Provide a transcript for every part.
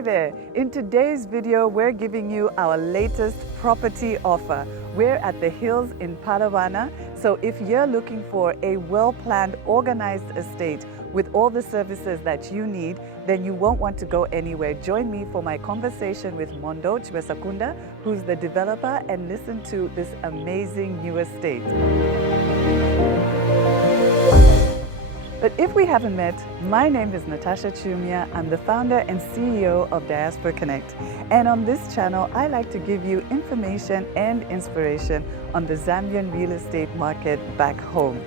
Hi there. In today's video, we're giving you our latest property offer. We're at the hills in Palabana. So if you're looking for a well-planned, organized estate with all the services that you need, then you won't want to go anywhere. Join me for my conversation with Mondo, Chuakunda, who's the developer, and listen to this amazing new estate. But if we haven't met, my name is Natasha Chumia. I'm the founder and CEO of Diaspora Connect. And on this channel, I like to give you information and inspiration on the Zambian real estate market back home.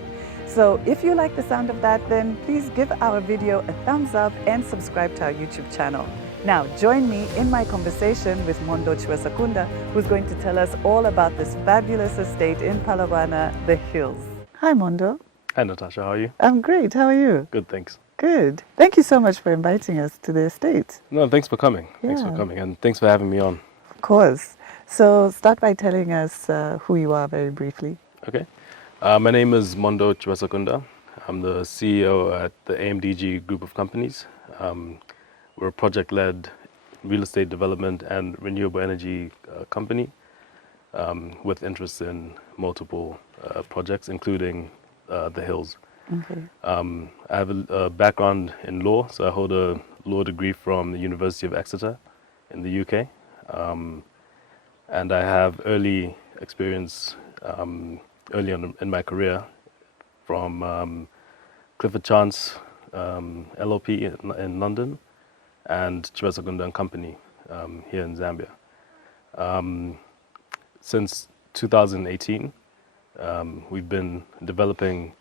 So if you like the sound of that, then please give our video a thumbs up and subscribe to our YouTube channel. Now, join me in my conversation with Mondo Chuakunda, who's going to tell us all about this fabulous estate in Palabana, the hills. Hi, Mondo. Hi Natasha, how are you? I'm great. How are you? Good, thanks. Good. Thank you so much for inviting us to the estate. No, thanks for coming. Yeah. Thanks for coming, and thanks for having me on. Of course. So start by telling us who you are very briefly. Okay. My name is Mondo Chuakunda. I'm the CEO at the AMDG group of companies. We're a project-led real estate development and renewable energy company with interests in multiple projects, including the hills. Okay. I have a background in law, so I hold a law degree from the University of Exeter in the UK. And I have early experience early on in my career from Clifford Chance LLP in London and Chuakunda and Company here in Zambia. Since 2018, we've been developing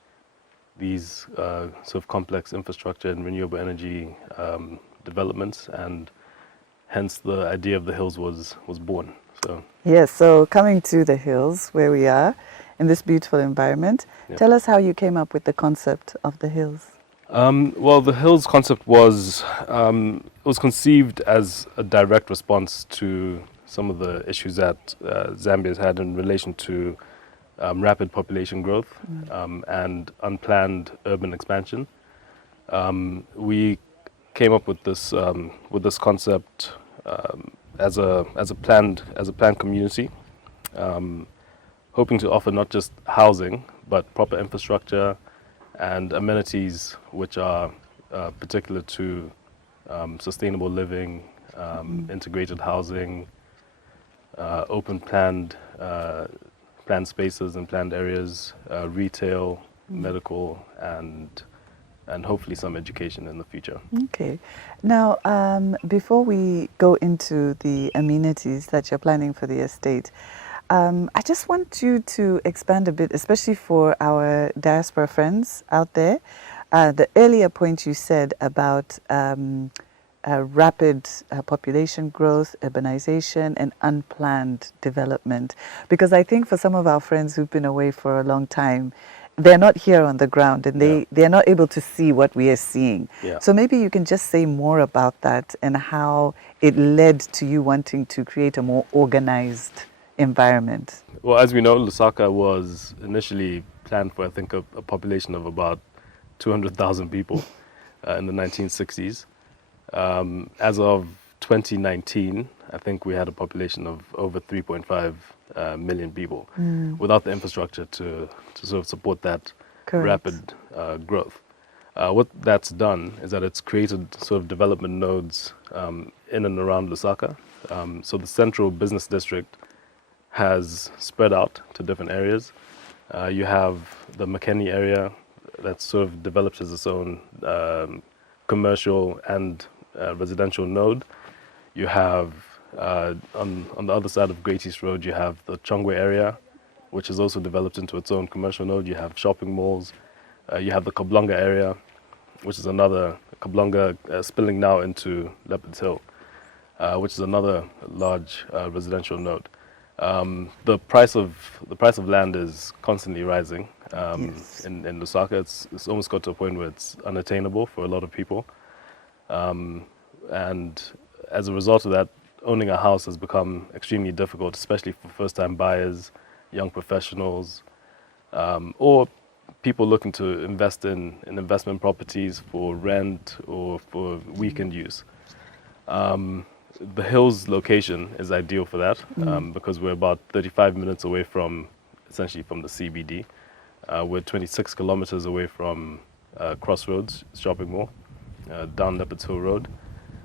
these sort of complex infrastructure and renewable energy developments, and hence the idea of the hills was born. So yes, so coming to the hills where we are in this beautiful environment, yeah. Tell us how you came up with the concept of the hills. Well, the hills concept was conceived as a direct response to some of the issues that Zambia's had in relation to rapid population growth and unplanned urban expansion. We came up with this concept as a planned community, hoping to offer not just housing but proper infrastructure and amenities which are particular to sustainable living, integrated housing, open planned spaces and planned areas, retail, medical, and hopefully some education in the future. Okay. Now, before we go into the amenities that you're planning for the estate, I just want you to expand a bit, especially for our diaspora friends out there. The earlier point you said about rapid population growth, urbanization, and unplanned development. Because I think for some of our friends who've been away for a long time, they're not here on the ground and they're not able to see what we are seeing. Yeah. So maybe you can just say more about that and how it led to you wanting to create a more organized environment. Well, as we know, Lusaka was initially planned for, I think, a population of about 200,000 people in the 1960s. As of 2019, I think we had a population of over 3.5 million people without the infrastructure to sort of support that Correct. Rapid growth. What that's done is that it's created sort of development nodes in and around Lusaka. So the central business district has spread out to different areas. You have the McKinney area that sort of develops as its own commercial and residential node. You have on the other side of Great East Road, you have the Chongwe area, which is also developed into its own commercial node. You have shopping malls. You have the Kablonga area, which is another Kablonga spilling now into Leopard's Hill, which is another large residential node. The price of land is constantly rising Yes. in Lusaka. It's almost got to a point where it's unattainable for a lot of people. And as a result of that, owning a house has become extremely difficult, especially for first-time buyers, young professionals, or people looking to invest in investment properties for rent or for weekend use. The hills location is ideal for that because we're about 35 minutes away from, essentially from the CBD. We're 26 kilometers away from Crossroads shopping mall, down Leopards Hill Road.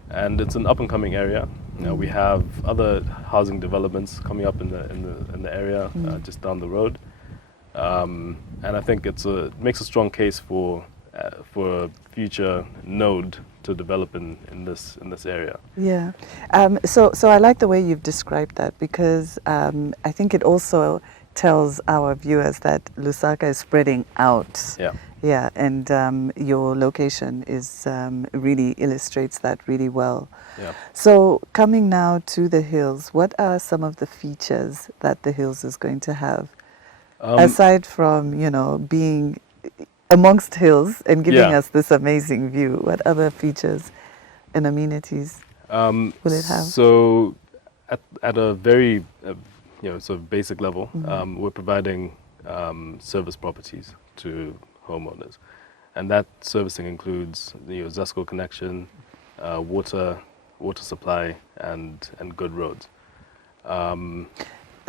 And it's an up-and-coming area. We have other housing developments coming up in the area just down the road, and I think it makes a strong case for a future node to develop in this area. Yeah. So I like the way you've described that, because I think it also tells our viewers that Lusaka is spreading out. Yeah. Yeah, and your location is really illustrates that really well. Yeah. So coming now to the hills, what are some of the features that the hills is going to have? Aside from, being amongst hills and giving us this amazing view, what other features and amenities will it have? So at a very sort of basic level, we're providing service properties to homeowners, and that servicing includes ZESCO connection, water supply, and good roads.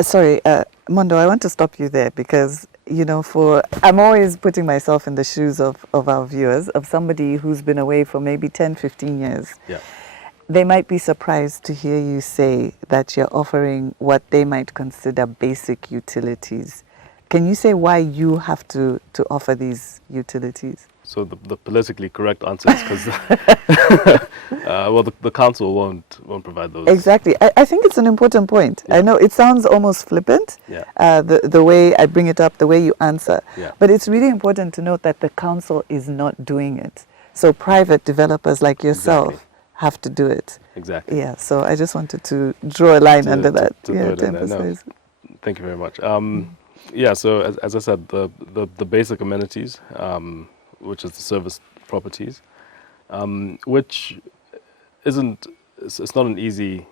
Sorry, Mondo, I want to stop you there because, I'm always putting myself in the shoes of our viewers, of somebody who's been away for maybe 10, 15 years. Yeah. They might be surprised to hear you say that you're offering what they might consider basic utilities. Can you say why you have to offer these utilities? So the politically correct answer is because the council won't provide those. Exactly. I think it's an important point. Yeah. I know it sounds almost flippant, the way I bring it up, the way you answer. Yeah. But it's really important to note that the council is not doing it. So private developers like yourself have to do it. Exactly. Yeah. So I just wanted to draw a line under that. No, thank you very much. Yeah, so as I said, the basic amenities, which is the service properties, which it's not an easy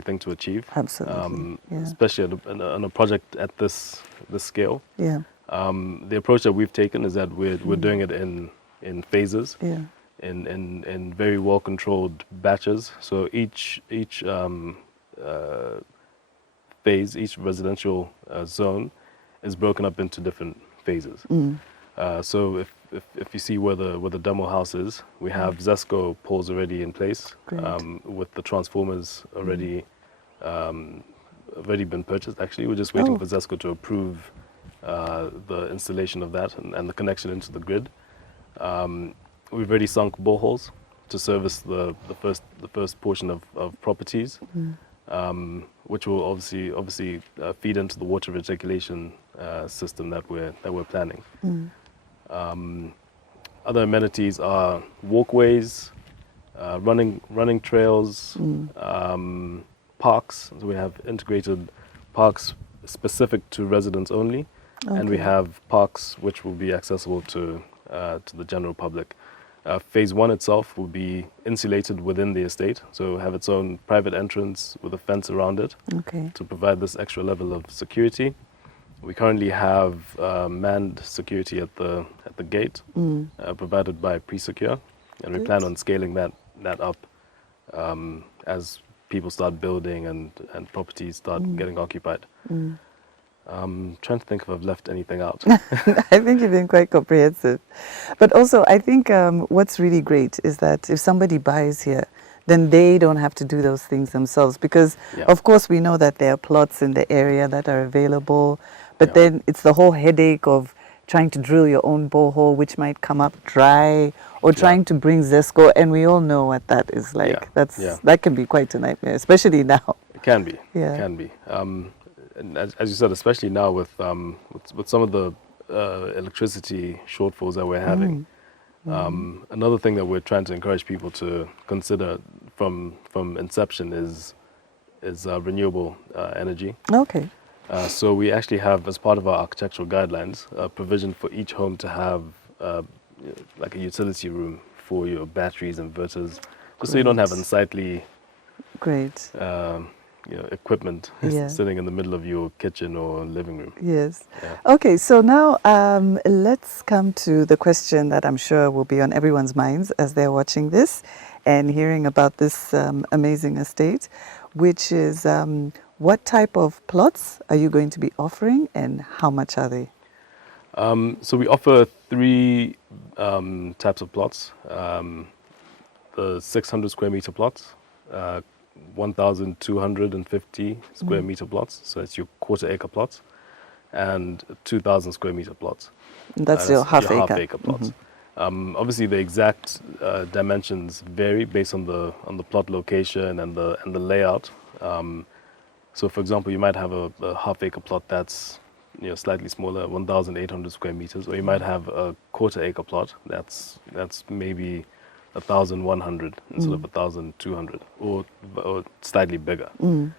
thing to achieve. Absolutely. Especially on a project at this scale. Yeah. The approach that we've taken is that we're doing it in phases. Yeah. In very well controlled batches. So each phase, each residential zone is broken up into different phases. So if you see where the demo house is, we have ZESCO poles already in place, with the transformers already been purchased. Actually, we're just waiting for ZESCO to approve the installation of that and the connection into the grid. We've already sunk boreholes to service the first portion of properties. Which will obviously feed into the water reticulation system that we're planning. Other amenities are walkways, running trails, parks. So we have integrated parks specific to residents only, and we have parks which will be accessible to the general public. Phase 1 itself will be insulated within the estate, so have its own private entrance with a fence around it to provide this extra level of security. We currently have manned security at the gate, provided by Pre-Secure, and we plan on scaling that up as people start building and properties start getting occupied. Trying to think if I've left anything out. I think you've been quite comprehensive. But also, I think what's really great is that if somebody buys here, then they don't have to do those things themselves. Because, of course, we know that there are plots in the area that are available. But then it's the whole headache of trying to drill your own borehole, which might come up dry, or trying to bring ZESCO. And we all know what that is like. That can be quite a nightmare, especially now. It can be. Yeah. It can be. And as you said, especially now with some of the electricity shortfalls that we're having, another thing that we're trying to encourage people to consider from inception is renewable energy. Okay. So we actually have, as part of our architectural guidelines, a provision for each home to have like a utility room for your batteries, inverters, just so you don't have unsightly equipment Yeah. sitting in the middle of your kitchen or living room. Yes. Yeah. Okay, so now let's come to the question that I'm sure will be on everyone's minds as they're watching this and hearing about this amazing estate, which is what type of plots are you going to be offering and how much are they? So we offer three types of plots. The 600 square meter plots, 1,250 square meter plots, so it's your quarter acre plots, and 2,000 square meter plots. That's your half acre. Half acre plots. Obviously, the exact dimensions vary based on the plot location and the layout. So, for example, you might have a half acre plot that's slightly smaller, 1,800 square meters, or you might have a quarter acre plot that's maybe 1,100 instead of 1,200, or slightly bigger. It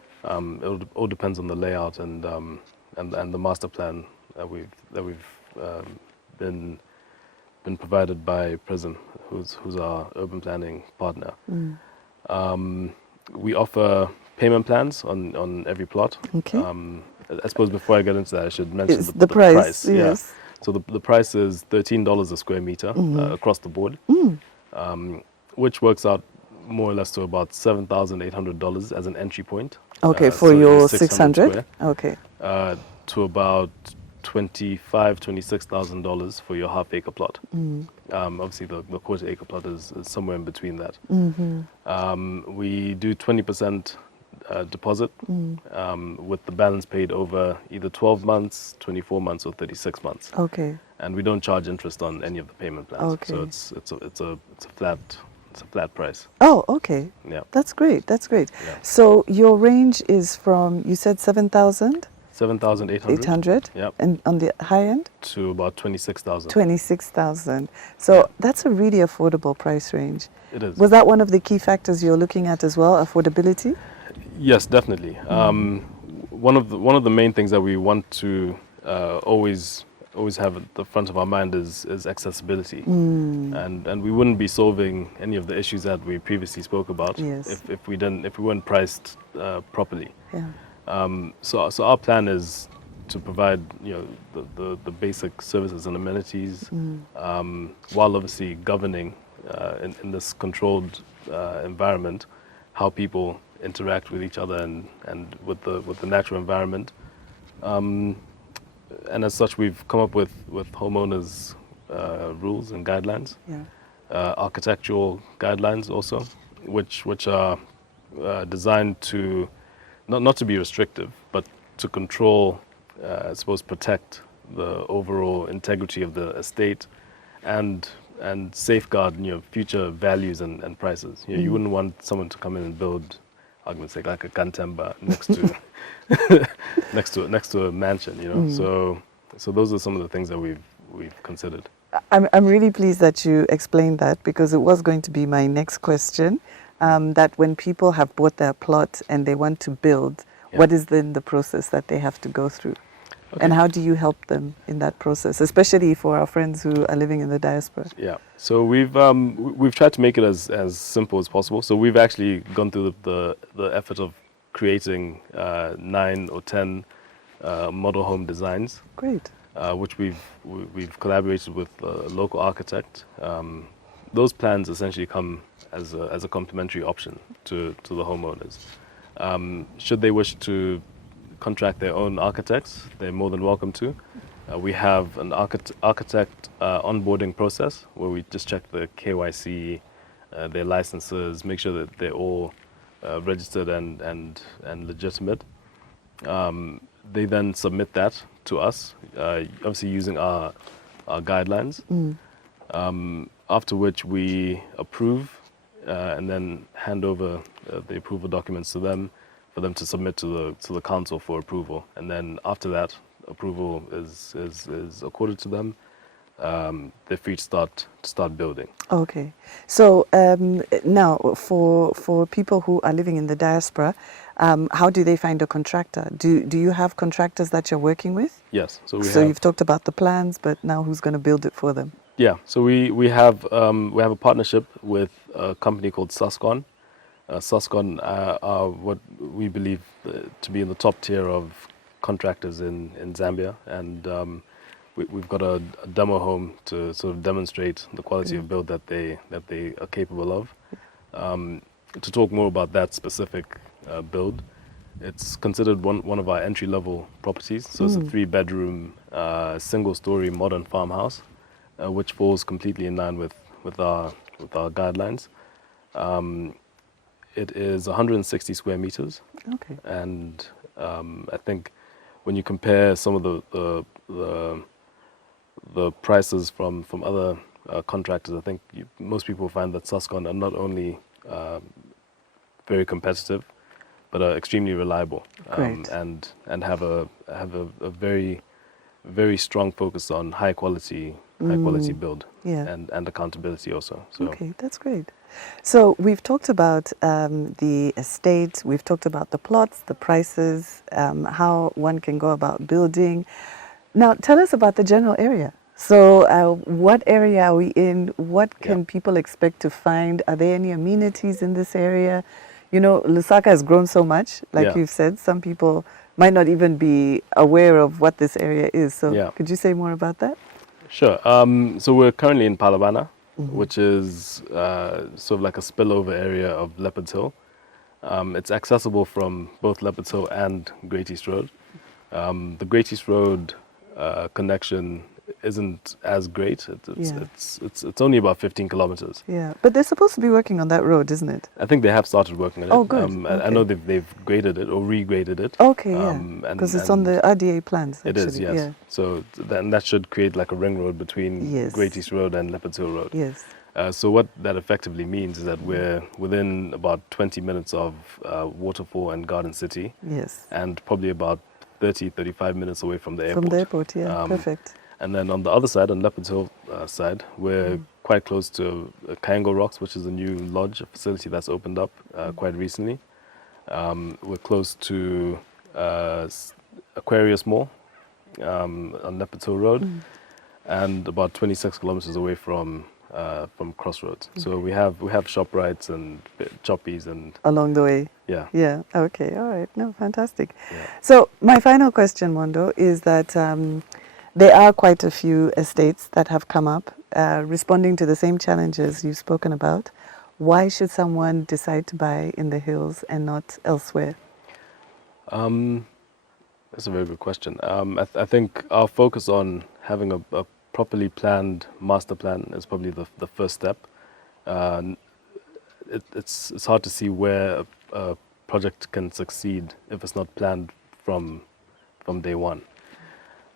all depends on the layout and the master plan that we've been provided by Prism, who's our urban planning partner. We offer payment plans on every plot. Okay. I suppose before I get into that, I should mention It's the price. Yes. Yeah. So the price is $13 a square meter across the board, which works out more or less to about $7,800 as an entry point. Okay, for so your 600 600? Okay. To about $26,000 for your half acre plot. Obviously, the quarter acre plot is somewhere in between that. We do 20% deposit with the balance paid over either 12 months, 24 months, or 36 months. Okay. And we don't charge interest on any of the payment plans. Okay. So it's a flat price. Oh, okay. Yeah. That's great. That's great. Yeah. So your range is from, you said 7,000? 7,800. 800? Yep. And on the high end? To about 26,000. 26,000. So Yeah. that's a really affordable price range. It is. Was that one of the key factors you're looking at as well, affordability? Yes, definitely. One of the main things that we want to always have at the front of our mind is accessibility, and we wouldn't be solving any of the issues that we previously spoke about Yes. if we weren't priced properly. Yeah. So our plan is to provide the basic services and amenities, while obviously governing in this controlled environment how people interact with each other and with the natural environment. And as such, we've come up with homeowners rules and guidelines, architectural guidelines also, which are designed to not to be restrictive, but to control, I suppose, protect the overall integrity of the estate, and safeguard near-future values and prices. You wouldn't want someone to come in and build, argument's sake, like a kantemba next to a mansion. So those are some of the things that we've considered. I'm really pleased that you explained that, because it was going to be my next question, that when people have bought their plot and they want to build, what is then the process that they have to go through? Okay. And how do you help them in that process, especially for our friends who are living in the diaspora? Yeah. So we've tried to make it as simple as possible. So we've actually gone through the effort of creating 9 or 10 model home designs. Great. Which we've collaborated with a local architect. Those plans essentially come as a complementary option to the homeowners. Should they wish to contract their own architects, they're more than welcome to. We have an architect onboarding process where we just check the KYC, their licenses, make sure that they're all registered and legitimate. They then submit that to us, obviously using our guidelines, after which we approve and then hand over the approval documents to them for them to submit to the council for approval. And then after that, approval is accorded to them. They're free to start building. Okay. So now for people who are living in the diaspora, how do they find a contractor? Do you have contractors that you're working with? Yes. So you've talked about the plans, but now who's going to build it for them? Yeah. So we have a partnership with a company called ZESCO. ZESCO are what we believe to be in the top tier of contractors in Zambia, and we've got a demo home to sort of demonstrate the quality of build that they are capable of. To talk more about that specific build, it's considered one of our entry-level properties. So it's a 3-bedroom, single-story modern farmhouse, which falls completely in line with our guidelines. It is 160 square meters. Okay. And I think when you compare some of the prices from other contractors, I think most people find that ZESCO are not only very competitive, but are extremely reliable, and have a very, very strong focus on high quality build, and accountability also. So. Okay, that's great. So we've talked about the estate, we've talked about the plots, the prices, how one can go about building. Now tell us about the general area. So what area are we in? What can people expect to find? Are there any amenities in this area? You know, Lusaka has grown so much, like you've said. Some people might not even be aware of what this area is. So could you say more about that? Sure. So we're currently in Palabana, which is sort of like a spillover area of Leopards Hill. It's accessible from both Leopards Hill and Great East Road. The Great East Road connection isn't as great. It's only about 15 kilometers. Yeah, but they're supposed to be working on that road, isn't it? I think they have started working on it. Oh, good. I know they've graded it or regraded it. Okay, because it's on the RDA plans. Actually. It is, yes. Yeah. So then that should create like a ring road between Great East Road and Leopards Hill Road. Yes. So what that effectively means is that we're within about 20 minutes of Waterfall and Garden City. Yes. And probably about 35 minutes away from the airport. From the airport, yeah, perfect. And then on the other side, on Leopards Hill side, we're quite close to Kayango Rocks, which is a new lodge facility that's opened up quite recently. We're close to Aquarius Mall on Leopards Hill Road, and about 26 kilometers away from Crossroads. So we have ShopRites and Choppies and along the way. Yeah. Yeah. Okay. All right. No, fantastic. Yeah. So my final question, Mondo, is that there are quite a few estates that have come up responding to the same challenges you've spoken about. Why should someone decide to buy in the hills and not elsewhere? That's a very good question. I think our focus on having a properly planned master plan is probably the first step. It's hard to see where a project can succeed if it's not planned from day one.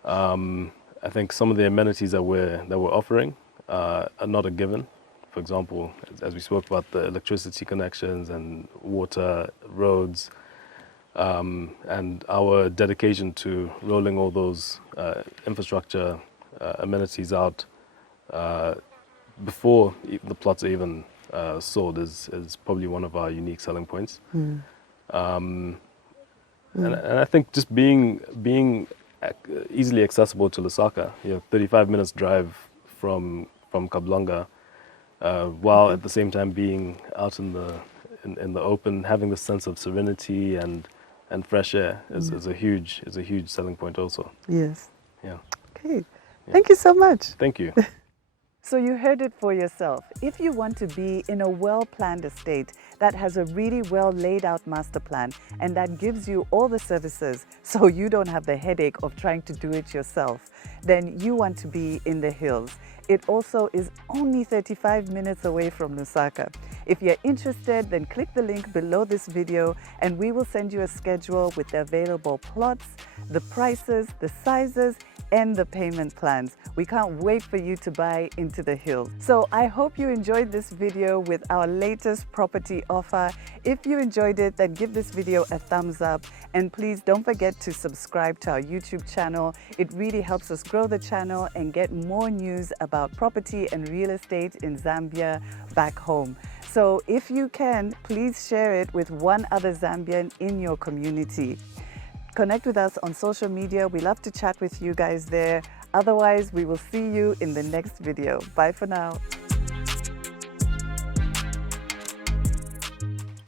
I think some of the amenities that we're offering are not a given. For example, as we spoke about the electricity connections and water, roads, and our dedication to rolling all those infrastructure amenities out before the plots are even sold is probably one of our unique selling points. And I think just being easily accessible to Lusaka, 35 minutes drive from Kablanga, while at the same time being out in the open, having the sense of serenity and fresh air is a huge selling point also. Yes. Yeah. Okay. Thank you so much. Thank you. So you heard it for yourself. If you want to be in a well-planned estate that has a really well laid out master plan and that gives you all the services so you don't have the headache of trying to do it yourself, then you want to be in the hills. It also is only 35 minutes away from Lusaka. If you're interested, then click the link below this video and we will send you a schedule with the available plots, the prices, the sizes, and the payment plans. We can't wait for you to buy into the hills. So I hope you enjoyed this video with our latest property offer. If you enjoyed it, then give this video a thumbs up and please don't forget to subscribe to our YouTube channel. It really helps us grow the channel and get more news about property and real estate in Zambia back home. So if you can, please share it with one other Zambian in your community. Connect with us on social media. We love to chat with you guys there. Otherwise, we will see you in the next video. Bye for now.